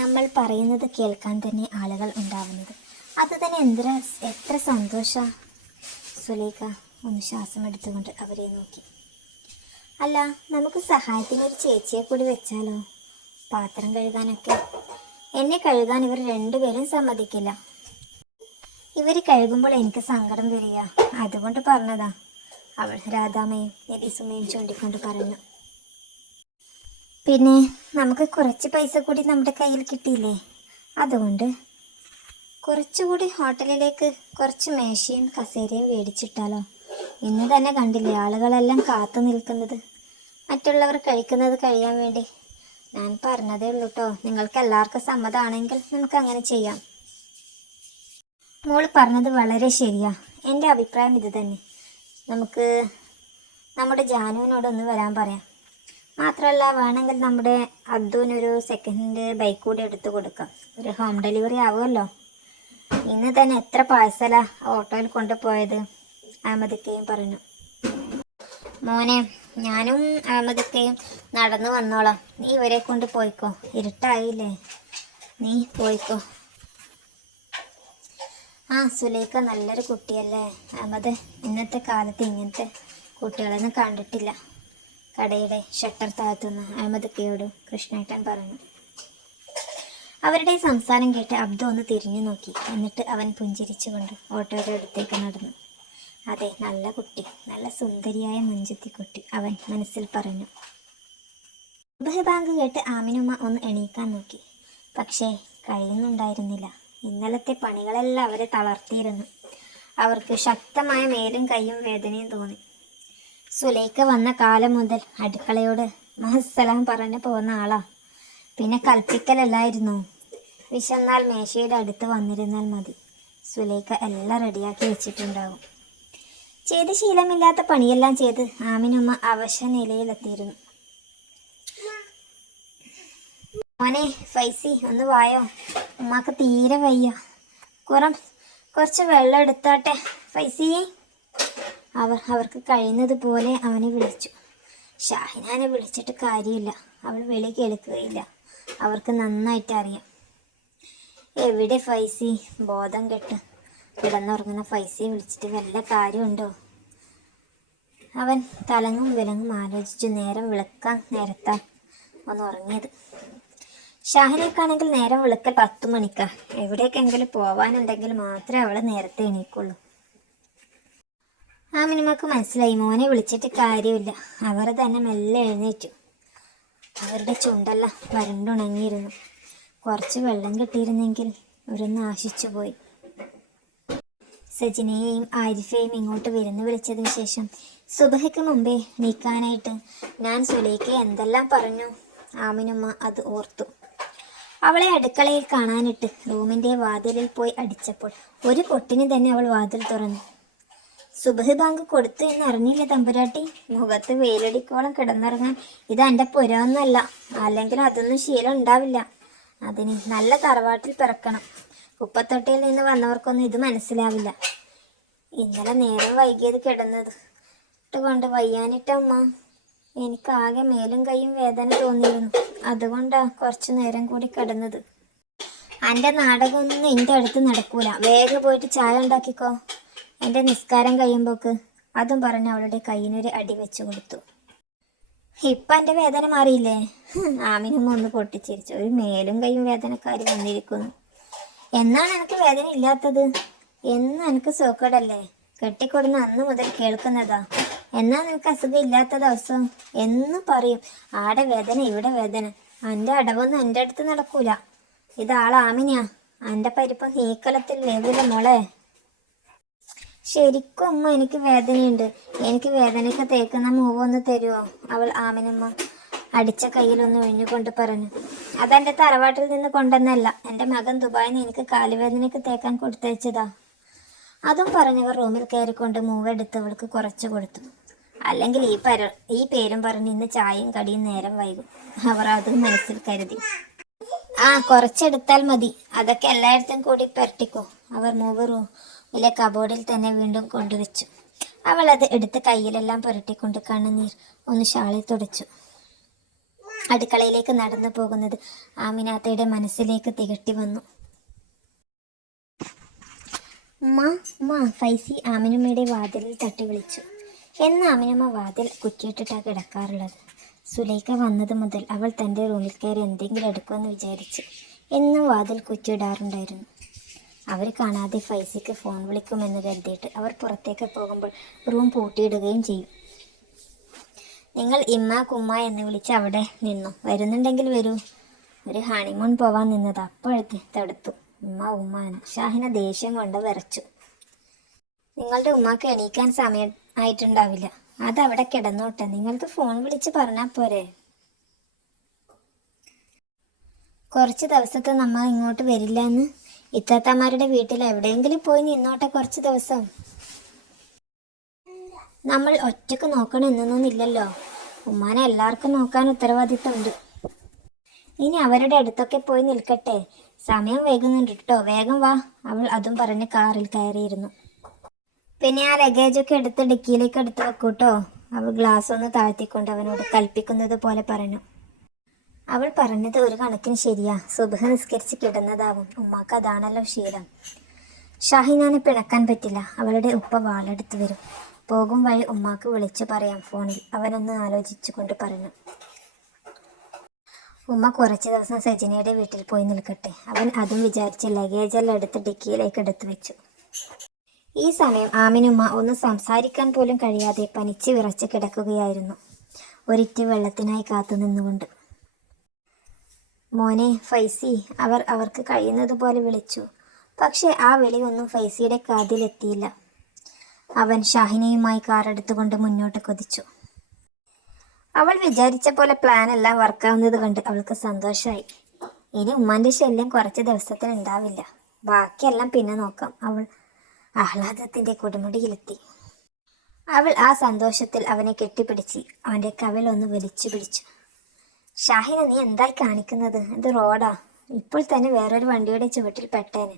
നമ്മൾ പറയുന്നത് കേൾക്കാൻ തന്നെ ആളുകൾ ഉണ്ടാവുന്നത്. അത് തന്നെ എത്ര സന്തോഷ. സുലൈഖ ഒന്ന് ശ്വാസം എടുത്തുകൊണ്ട് അവരെ നോക്കി. അല്ല, നമുക്ക് സഹായത്തിനൊരു ചേച്ചിയെ കൂടി വെച്ചാലോ? പാത്രം കഴുകാനൊക്കെ. എന്നെ കഴുകാൻ ഇവർ രണ്ടുപേരും സമ്മതിക്കില്ല. ഇവർ കഴുകുമ്പോൾ എനിക്ക് സങ്കടം വരിക, അതുകൊണ്ട് പറഞ്ഞതാ, അവൾ രാധാമയും നബീസുമയും ചൂണ്ടിക്കൊണ്ട് പറഞ്ഞു. പിന്നെ നമുക്ക് കുറച്ച് പൈസ കൂടി നമ്മുടെ കയ്യിൽ കിട്ടിയില്ലേ, അതുകൊണ്ട് കുറച്ചുകൂടി ഹോട്ടലിലേക്ക് കുറച്ച് മേശയും കസേരയും മേടിച്ചിട്ടാലോ? ഇന്ന് തന്നെ കണ്ടില്ലേ ആളുകളെല്ലാം കാത്തു നിൽക്കുന്നത്, മറ്റുള്ളവർ കഴിക്കുന്നത് കഴിയാൻ വേണ്ടി. ഞാൻ പറഞ്ഞതേ ഉള്ളൂ കേട്ടോ, നിങ്ങൾക്ക് എല്ലാവർക്കും സമ്മതമാണെങ്കിൽ നമുക്ക് അങ്ങനെ ചെയ്യാം. മോൾ പറഞ്ഞത് വളരെ ശരിയാ, എൻ്റെ അഭിപ്രായം ഇത് തന്നെ. നമുക്ക് നമ്മുടെ ജാനുവിനോടൊന്ന് വരാൻ പറയാം. മാത്രമല്ല വേണമെങ്കിൽ നമ്മുടെ അബ്ദുവിനൊരു സെക്കൻഡ് ബൈക്ക് കൂടി എടുത്തു കൊടുക്കാം. ഒരു ഹോം ഡെലിവറി ആവുമല്ലോ. ഇന്ന് തന്നെ എത്ര പാഴ്സലാ ഓട്ടോയിൽ കൊണ്ടുപോയത്, അഹമ്മദിക്കയും പറഞ്ഞു. മോനെ, ഞാനും അഹമ്മദിക്കയും നടന്നു വന്നോളാം, നീ ഇവരെ കൊണ്ട് പോയിക്കോ, ഇരുട്ടായില്ലേ, നീ പോയിക്കോ. ആ, സുലൈഖ നല്ലൊരു കുട്ടിയല്ലേ അഹമ്മദ്, ഇന്നത്തെ കാലത്ത് ഇങ്ങനത്തെ കുട്ടികളൊന്നും കണ്ടിട്ടില്ല. കടയുടെ ഷട്ടർ താഴ്ത്തുന്ന അഹമ്മദിക്കയോട് കൃഷ്ണേട്ടൻ പറഞ്ഞു. അവരുടെ സംസാരം കേട്ട് അബ്ദു ഒന്ന് തിരിഞ്ഞു നോക്കി. എന്നിട്ട് അവൻ പുഞ്ചിരിച്ചുകൊണ്ട് ഓട്ടോയുടെ അടുത്തേക്ക് നടന്നു. അതെ, നല്ല കുട്ടി, നല്ല സുന്ദരിയായ മഞ്ചത്തി കുട്ടി, അവൻ മനസ്സിൽ പറഞ്ഞു. ബാങ്ക് കേട്ട് ആമിനുമ്മ ഒന്ന് എണീക്കാൻ നോക്കി. പക്ഷേ കഴിയുന്നുണ്ടായിരുന്നില്ല. ഇന്നലത്തെ പണികളെല്ലാം അവരെ തളർത്തിയിരുന്നു. അവർക്ക് ശക്തമായ മേലും കൈയും വേദനയും തോന്നി. സുലൈഖ വന്ന കാലം മുതൽ അടുക്കളയോട് മഹസ്സലാം പറഞ്ഞു പോകുന്ന ആളാ. പിന്നെ കൽപ്പിക്കലല്ലായിരുന്നോ, വിശന്നാൽ മേശയുടെ അടുത്ത് വന്നിരുന്നാൽ മതി, സുലൈഖ എല്ലാം റെഡിയാക്കി വെച്ചിട്ടുണ്ടാവും. ചെയ്ത് ശീലമില്ലാത്ത പണിയെല്ലാം ചെയ്ത് ആമിനുമ്മ അവശ നിലയിലെത്തിയിരുന്നു. മോനെ ഫൈസി, ഒന്ന് വായോ, ഉമ്മാക്ക് തീരെ വയ്യ, കുറച്ച് വെള്ളം എടുത്താട്ടെ ഫൈസി. അവർക്ക് കഴിയുന്നത് പോലെ അവനെ വിളിച്ചു. ഷാഹിനാനെ വിളിച്ചിട്ട് കാര്യമില്ല, അവൾ വിളി കേൾക്കുകയില്ല, അവർക്ക് നന്നായിട്ട് അറിയാം. എവിടെ ഫൈസി, ബോധം കെട്ട് കിടന്നുറങ്ങുന്ന ഫൈസിയെ വിളിച്ചിട്ട് വല്ല കാര്യമുണ്ടോ? അവൻ തലങ്ങും വിലങ്ങും ആലോചിച്ചു. നേരം വിളക്കാൻ നേരത്താ ഒന്ന് ഉറങ്ങിയത്. ഷാഹിനേക്കാണെങ്കിൽ നേരം വിളക്കൽ 10 മണിക്കാ. എവിടേക്കെങ്കിലും പോവാനുണ്ടെങ്കിൽ മാത്രമേ അവൾ നേരത്തെ എണീക്കുള്ളൂ. ആമിനുമ്മക്ക് മനസ്സിലായി, മോനെ വിളിച്ചിട്ട് കാര്യമില്ല. അവർ തന്നെ മെല്ലെ എഴുന്നേറ്റു. അവരുടെ ചുണ്ടെല്ലാം വരണ്ടുണങ്ങിയിരുന്നു. കുറച്ച് വെള്ളം കിട്ടിയിരുന്നെങ്കിൽ അവരൊന്ന് ആശിച്ചുപോയി. സജിനയെയും ആരിഫയെയും ഇങ്ങോട്ട് വിരുന്ന് വിളിച്ചതിന് ശേഷം സുബഹയ്ക്ക് മുമ്പേ നീക്കാനായിട്ട് ഞാൻ സുലൈഖയെ എന്തെല്ലാം പറഞ്ഞു. ആമിനുമ്മ അത് ഓർത്തു. അവളെ അടുക്കളയിൽ കാണാനിട്ട് റൂമിൻ്റെ വാതിലിൽ പോയി അടിച്ചപ്പോൾ ഒരു പൊട്ടിന് തന്നെ അവൾ വാതിൽ തുറന്നു. സുബഹ് ബാങ്ക് കൊടുത്തു എന്ന് അറിഞ്ഞില്ല തമ്പുരാട്ടി, മുഖത്ത് വെയിലടിക്കോളം കിടന്നിറങ്ങാൻ ഇത് എൻ്റെ പുരമൊന്നല്ല, അല്ലെങ്കിൽ അതൊന്നും ശീലം ഉണ്ടാവില്ല. അതിന് നല്ല തറവാട്ടിൽ പിറക്കണം. കുപ്പത്തൊട്ടിയിൽ നിന്ന് വന്നവർക്കൊന്നും ഇത് മനസ്സിലാവില്ല. ഇന്നലെ നേരം വൈകിയത് കിടന്നത് കൊണ്ട് വയ്യാനിട്ടമ്മ, എനിക്കാകെ മേലും കൈയും വേദന തോന്നിയിരുന്നു, അതുകൊണ്ടാ കുറച്ചു നേരം കൂടി കിടന്നത്. എൻ്റെ നാടകമൊന്നും എൻ്റെ അടുത്ത് നടക്കൂല, വേഗം പോയിട്ട് ചായ ഉണ്ടാക്കിക്കോ, എൻ്റെ നിസ്കാരം കഴിയുമ്പോക്ക്. അതും പറഞ്ഞ് അവളുടെ കയ്യിനൊരു അടി വെച്ചു കൊടുത്തു. ഇപ്പം എൻ്റെ വേദന മാറിയില്ലേ? ആമിനും ഒന്ന് പൊട്ടിച്ചിരിച്ചു. ഒരു മേലും കൈയും വേദനക്കാരി വന്നിരിക്കുന്നു. എന്നാണ് എനിക്ക് വേദന ഇല്ലാത്തത്? എന്നും എനിക്ക് സോക്കേടല്ലേ? കെട്ടിക്കൊടുന്ന അന്ന് മുതൽ കേൾക്കുന്നതാ. എന്നാ നിനക്ക് അസുഖം ഇല്ലാത്ത ദിവസം എന്നും പറയും, ആടെ വേദന ഇവിടെ വേദന. എൻ്റെ അടവൊന്നും എൻ്റെ അടുത്ത് നടക്കൂല. ഇതാളാമിനാ, എൻ്റെ പരിപ്പം നീക്കലത്തിൽ വേവില്ല മോളെ. ശരിക്കും ഉമ്മ, എനിക്ക് വേദനയുണ്ട്, എനിക്ക് വേദനയ്ക്ക് തേക്കുന്ന മൂവൊന്ന് തരുമോ? അവൾ ആമിനുമ്മ അടിച്ച കയ്യിലൊന്ന് ഒഴിഞ്ഞുകൊണ്ട് പറഞ്ഞു. അതെൻ്റെ തറവാട്ടിൽ നിന്ന് കൊണ്ടുവന്നല്ല, എൻ്റെ മകൻ ദുബായിൽ നിന്ന് എനിക്ക് കാലുവേദനയ്ക്ക് തേക്കാൻ കൊടുത്തയച്ചതാ. അതും പറഞ്ഞവർ റൂമിൽ കയറിക്കൊണ്ട് മൂവെടുത്ത് അവൾക്ക് കുറച്ച് കൊടുത്തു. അല്ലെങ്കിൽ ഈ പേരും പറഞ്ഞ് ഇന്ന് ചായയും കടിയും നേരം വൈകും, അവർ അതും മനസ്സിൽ കരുതി. ആ, കുറച്ചെടുത്താൽ മതി, അതൊക്കെ എല്ലായിടത്തും കൂടി പരട്ടിക്കോ. അവർ മൂവ് റൂമിലെ കബോർഡിൽ തന്നെ വീണ്ടും കൊണ്ടുവച്ചു. അവൾ അത് എടുത്ത് കയ്യിലെല്ലാം പുരട്ടിക്കൊണ്ട് കണ്ണുനീർ ഒന്ന് ഷാളിൽ തുടച്ചു. അടുക്കളയിലേക്ക് നടന്നു പോകുന്നത് ആമിനാത്തയുടെ മനസ്സിലേക്ക് തികട്ടി വന്നു. ഉമ്മ ഉമ്മ, ഫൈസി ആമിനുമ്മയുടെ വാതിലിൽ തട്ടി വിളിച്ചു. എന്ന് ആമിനുമ്മ വാതിൽ കുറ്റിയിട്ടിട്ടാണ് കിടക്കാറുള്ളത്. സുലൈഖ വന്നത് മുതൽ അവൾ തൻ്റെ റൂമിൽ കയറി എന്തെങ്കിലും എടുക്കുമെന്ന് വിചാരിച്ച് എന്നും വാതിൽ കുറ്റിയിടാറുണ്ടായിരുന്നു. അവർ കാണാതെ ഫൈസിക്ക് ഫോൺ വിളിക്കുമെന്ന് കരുതിയിട്ട് അവർ പുറത്തേക്ക് പോകുമ്പോൾ റൂം പൂട്ടിയിടുകയും ചെയ്യും. നിങ്ങൾ ഇമ്മ കുമ്മ എന്ന് വിളിച്ച് അവിടെ നിന്നു. വരുന്നുണ്ടെങ്കിൽ വരൂ. ഒരു ഹണിമൂൺ പോവാൻ നിന്നത് അപ്പോഴത്തെ തടുത്തു. ഉമ്മ ഉമ്മ എന്ന് ഷാഹിന ദേഷ്യം കൊണ്ട് വിറച്ചു. നിങ്ങളുടെ ഉമ്മാക്ക് എണീക്കാൻ സമയം ആയിട്ടുണ്ടാവില്ല. അതവിടെ കിടന്നോട്ടെ. നിങ്ങൾക്ക് ഫോൺ വിളിച്ച് പറഞ്ഞാൽ പോരെ. കുറച്ച് ദിവസത്തെ നമ്മ ഇങ്ങോട്ട് വരില്ല എന്ന്. ഇത്താത്തമാരുടെ വീട്ടിൽ എവിടെയെങ്കിലും പോയി നിന്നോട്ടെ കുറച്ച് ദിവസം. നമ്മൾ ഒറ്റക്ക് നോക്കണം എന്നൊന്നുമില്ലല്ലോ. ഉമ്മാനെ എല്ലാവർക്കും നോക്കാൻ ഉത്തരവാദിത്തമുണ്ട്. ഇനി അവരുടെ അടുത്തൊക്കെ പോയി നിൽക്കട്ടെ. സമയം വൈകുന്നുണ്ട് കേട്ടോ, വേഗം വാ. അവൾ അതും പറഞ്ഞ് കാറിൽ കയറിയിരുന്നു. പിന്നെ ആ ലഗേജൊക്കെ എടുത്ത് ഡിക്കിയിലേക്ക് എടുത്ത് വെക്കൂട്ടോ. അവൾ ഗ്ലാസ് ഒന്ന് താഴ്ത്തിക്കൊണ്ട് അവനോട് കൽപ്പിക്കുന്നത് പോലെ പറഞ്ഞു. അവൾ പറഞ്ഞത് ഒരു കണക്കിന് ശരിയാ. സുബ്ഹ് നിസ്കരിച്ച് കിടന്നതാവും. ഉമ്മാക്ക് അതാണല്ലോ ശീലം. ഷാഹിനാനെ പിണക്കാൻ പറ്റില്ല. അവളുടെ ഉപ്പ വാളെടുത്ത് വരും. പോകും വഴി ഉമ്മാക്ക് വിളിച്ചു പറയാം ഫോണിൽ. അവനൊന്ന് ആലോചിച്ചു കൊണ്ട് പറഞ്ഞു. ഉമ്മ കുറച്ച് ദിവസം സജിനയുടെ വീട്ടിൽ പോയി നിൽക്കട്ടെ. അവൻ അതും വിചാരിച്ച് ലഗേജെല്ലാം എടുത്ത് ഡിക്കിയിലേക്ക് എടുത്തു വെച്ചു. ഈ സമയം ആമിനുമ്മ ഒന്ന് സംസാരിക്കാൻ പോലും കഴിയാതെ പനിച്ച് വിറച്ച് കിടക്കുകയായിരുന്നു, ഒരിറ്റ് വെള്ളത്തിനായി കാത്തു നിന്നുകൊണ്ട്. മോനെ ഫൈസി, അവർക്ക് കഴിയുന്നത് പോലെ വിളിച്ചു. പക്ഷെ ആ വിളി ഒന്നും ഫൈസിയുടെ കാതിലെത്തിയില്ല. അവൻ ഷാഹിനയുമായി കാറെടുത്തുകൊണ്ട് മുന്നോട്ട് കുതിച്ചു. അവൾ വിചാരിച്ച പോലെ പ്ലാൻ എല്ലാം വർക്കാവുന്നത് കണ്ട് അവൾക്ക് സന്തോഷമായി. ഇനി ഉമ്മാന്റെ ശല്യം കുറച്ച് ദിവസത്തിന് ഉണ്ടാവില്ല. ബാക്കിയെല്ലാം പിന്നെ നോക്കാം. അവൾ ആഹ്ലാദത്തിന്റെ കൊടുമുടിയിലെത്തി. അവൾ ആ സന്തോഷത്തിൽ അവനെ കെട്ടിപ്പിടിച്ച് അവന്റെ കവിളൊന്ന് വലിച്ചു പിടിച്ചു. ഷാഹിന, നീ എന്തായി കാണിക്കുന്നത്? ഇത് റോഡാ. ഇപ്പോൾ തന്നെ വേറൊരു വണ്ടിയുടെ ചുവട്ടിൽ പെട്ടേന്.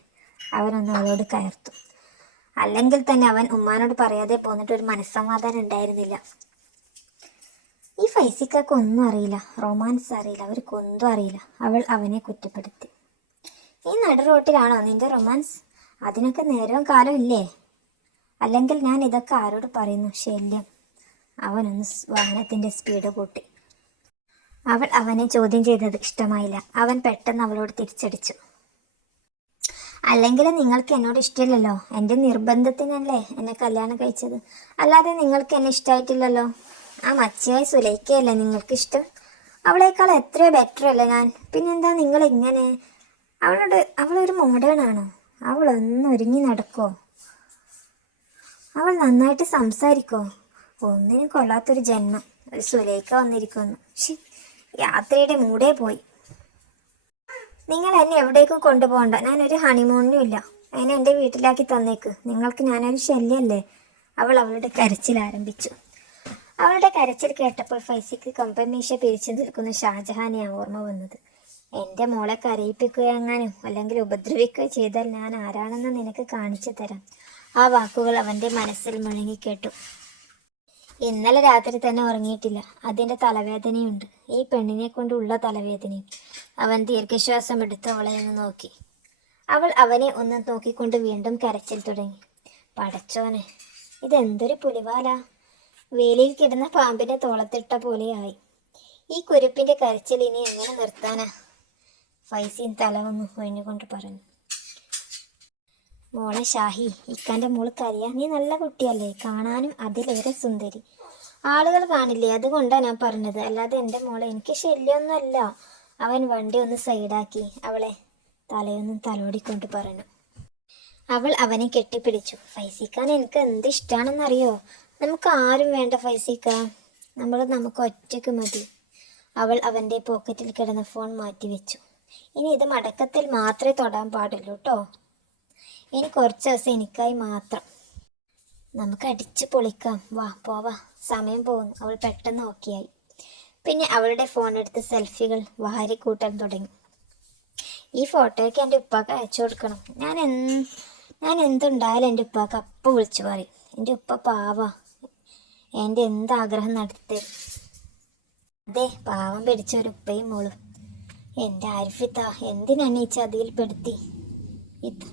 അവനൊന്ന് അവളോട് കയർത്തു. അല്ലെങ്കിൽ തന്നെ അവൻ ഉമ്മാനോട് പറയാതെ പോന്നിട്ട് ഒരു മനസ്സമാധാനം ഉണ്ടായിരുന്നില്ല. ഈ ഫൈസിക്കാക്ക് ഒന്നും അറിയില്ല, റൊമാൻസ് അറിയില്ല, അവർക്കൊന്നും അറിയില്ല. അവൾ അവനെ കുറ്റപ്പെടുത്തി. ഈ നട റോട്ടിലാണോ നിന്റെ റൊമാൻസ്? അതിനൊക്കെ നേരവും കാലം ഇല്ലേ? അല്ലെങ്കിൽ ഞാൻ ഇതൊക്കെ ആരോട് പറയുന്നു? ശല്യം. അവനൊന്ന് വാഹനത്തിന്റെ സ്പീഡ് കൂട്ടി. അവൾ അവനെ ചോദ്യം ചെയ്തത് ഇഷ്ടമായില്ല. അവൻ പെട്ടെന്ന് അവളോട് തിരിച്ചടിച്ചു. അല്ലെങ്കിൽ നിങ്ങൾക്ക് എന്നോട് ഇഷ്ടമില്ലല്ലോ. എൻ്റെ നിർബന്ധത്തിനല്ലേ എന്നെ കല്യാണം കഴിച്ചത്, അല്ലാതെ നിങ്ങൾക്ക് എന്നെ ഇഷ്ടമായിട്ടില്ലല്ലോ. ആ മച്ചിയായ സുലൈക്കയല്ലേ നിങ്ങൾക്ക് ഇഷ്ടം? അവളേക്കാൾ എത്രയോ ബെറ്റർ അല്ലേ ഞാൻ? പിന്നെന്താ നിങ്ങൾ ഇങ്ങനെ? അവളൊരു മോഡേൺ ആണോ? അവളൊന്ന് ഒരുങ്ങി നടക്കോ? അവൾ നന്നായിട്ട് സംസാരിക്കോ? ഒന്നിനും കൊള്ളാത്തൊരു ജന്മം. ഒരു സുലൈക്ക വന്നിരിക്കുന്നു. യാത്രയുടെ മൂടേ പോയി. നിങ്ങൾ എന്നെ എവിടേക്കും കൊണ്ടുപോകണ്ട. ഞാനൊരു ഹണിമൂണിനും ഇല്ല. എന്നെ എൻ്റെ വീട്ടിലാക്കി തന്നേക്ക്. നിങ്ങൾക്ക് ഞാനൊരു ശല്യല്ലേ? അവൾ അവളുടെ കരച്ചിൽ ആരംഭിച്ചു. അവളുടെ കരച്ചിൽ കേട്ടപ്പോൾ ഫൈസിക്ക് കമ്പമീശ പിരിച്ചു നിൽക്കുന്ന ഷാജഹാനെയാണ് ഓർമ്മ വന്നത്. എൻ്റെ മോളെ കരയിപ്പിക്കുകയെങ്ങാനും അല്ലെങ്കിൽ ഉപദ്രവിക്കുകയോ ചെയ്താൽ ഞാൻ ആരാണെന്ന് നിനക്ക് കാണിച്ചു തരാം. ആ വാക്കുകൾ അവൻ്റെ മനസ്സിൽ മുഴങ്ങിക്കേട്ടു. ഇന്നലെ രാത്രി തന്നെ ഉറങ്ങിയിട്ടില്ല. അതിൻ്റെ തലവേദനയുണ്ട്. ഈ പെണ്ണിനെ കൊണ്ടുള്ള തലവേദനയും. അവൻ ദീർഘശ്വാസം എടുത്ത് അവളെ ഒന്ന് നോക്കി. അവൾ അവനെ ഒന്ന് നോക്കിക്കൊണ്ട് വീണ്ടും കരച്ചിൽ തുടങ്ങി. പടച്ചോനെ, ഇതെന്തൊരു പുലിവാല! വേലിയിൽ കിടന്ന പാമ്പിനെ തോളത്തിട്ട പോലെയായി. ഈ കുരുപ്പിന്റെ കരച്ചിൽ ഇനി എങ്ങനെ നിർത്താനാ? ഫൈസിൻ തല ഒന്ന് ഒഴിഞ്ഞുകൊണ്ട് പറഞ്ഞു. മോളെ ഷാഹി, ഇക്കാന്റെ മോള് കരയാ. നീ നല്ല കുട്ടിയല്ലേ, കാണാനും അതിലേറെ സുന്ദരി. ആളുകൾ കാണില്ലേ, അതുകൊണ്ടാണ് ഞാൻ പറഞ്ഞത്. അല്ലാതെ എൻ്റെ മോളെ എനിക്ക് ശല്യമൊന്നുമല്ല. അവൻ വണ്ടി ഒന്ന് സൈഡാക്കി അവളെ തലയൊന്നും തലോടിക്കൊണ്ട് പറഞ്ഞു. അവൾ അവനെ കെട്ടിപ്പിടിച്ചു. ഫൈസിക്കാൻ എനിക്ക് എന്ത് ഇഷ്ടമാണെന്നറിയോ? നമുക്ക് ആരും വേണ്ട ഫൈസിക്ക, നമുക്ക് ഒറ്റയ്ക്ക് മതി. അവൾ അവൻ്റെ പോക്കറ്റിൽ കിടന്ന ഫോൺ മാറ്റിവെച്ചു. ഇനി ഇത് മടക്കത്തിൽ മാത്രമേ തൊടാൻ പാടുള്ളൂ കേട്ടോ. ഇനി കുറച്ച് ദിവസം എനിക്കായി മാത്രം. നമുക്ക് അടിച്ച് പൊളിക്കാം. വാ പോവാ, സമയം പോകുന്നു. അവൾ പെട്ടെന്ന് ഓക്കെയായി. പിന്നെ അവളുടെ ഫോൺ എടുത്ത് സെൽഫികൾ വാരിക്കൂട്ടാൻ തുടങ്ങി. ഈ ഫോട്ടോയ്ക്ക് എൻ്റെ ഉപ്പാക്ക് അയച്ചു കൊടുക്കണം. ഞാൻ എന്തുണ്ടായാലും എൻ്റെ ഉപ്പാക്ക് അപ്പം വിളിച്ചു പറയും. എൻ്റെ ഉപ്പ പാവാ, എൻ്റെ എന്താഗ്രഹം നടത്തി. അതെ, പാവം പിടിച്ചൊരു ഉപ്പയും മോളും. എൻ്റെ ആരിഫിത്ത, എന്തിനാണ് ഈ ചതിയിൽ പെടുത്തി? ഇത്